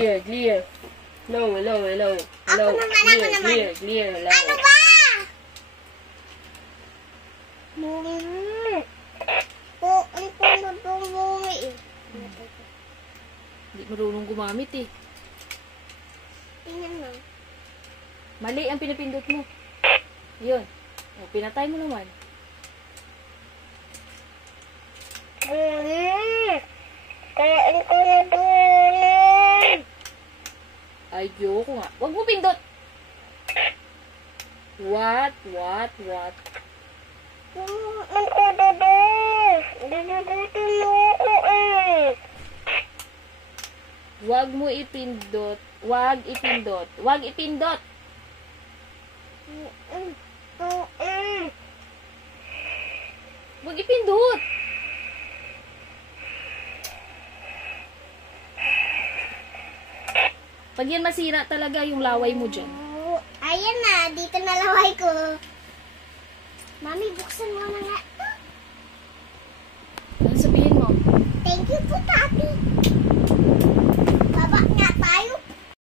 clear. Hello. Ako naman. Clear. Hello. Ano ba? Hindi marunong gumamit eh. Tingnan mo. Mali ang pinipindot mo. Yun. O, pinatay mo naman. Kain ko na doon. Ayoko nga. Huwag mo pindot. What? Ang kadadis. Dadadutin mo ako eh. Huwag mo ipindot. Huwag ipindot. Huwag ipindot. Pag yan masira talaga yung laway mo dyan. Ayan na, dito na laway ko. Mami, buksan mo na nga. Ano sabihin mo? Thank you po, Papi.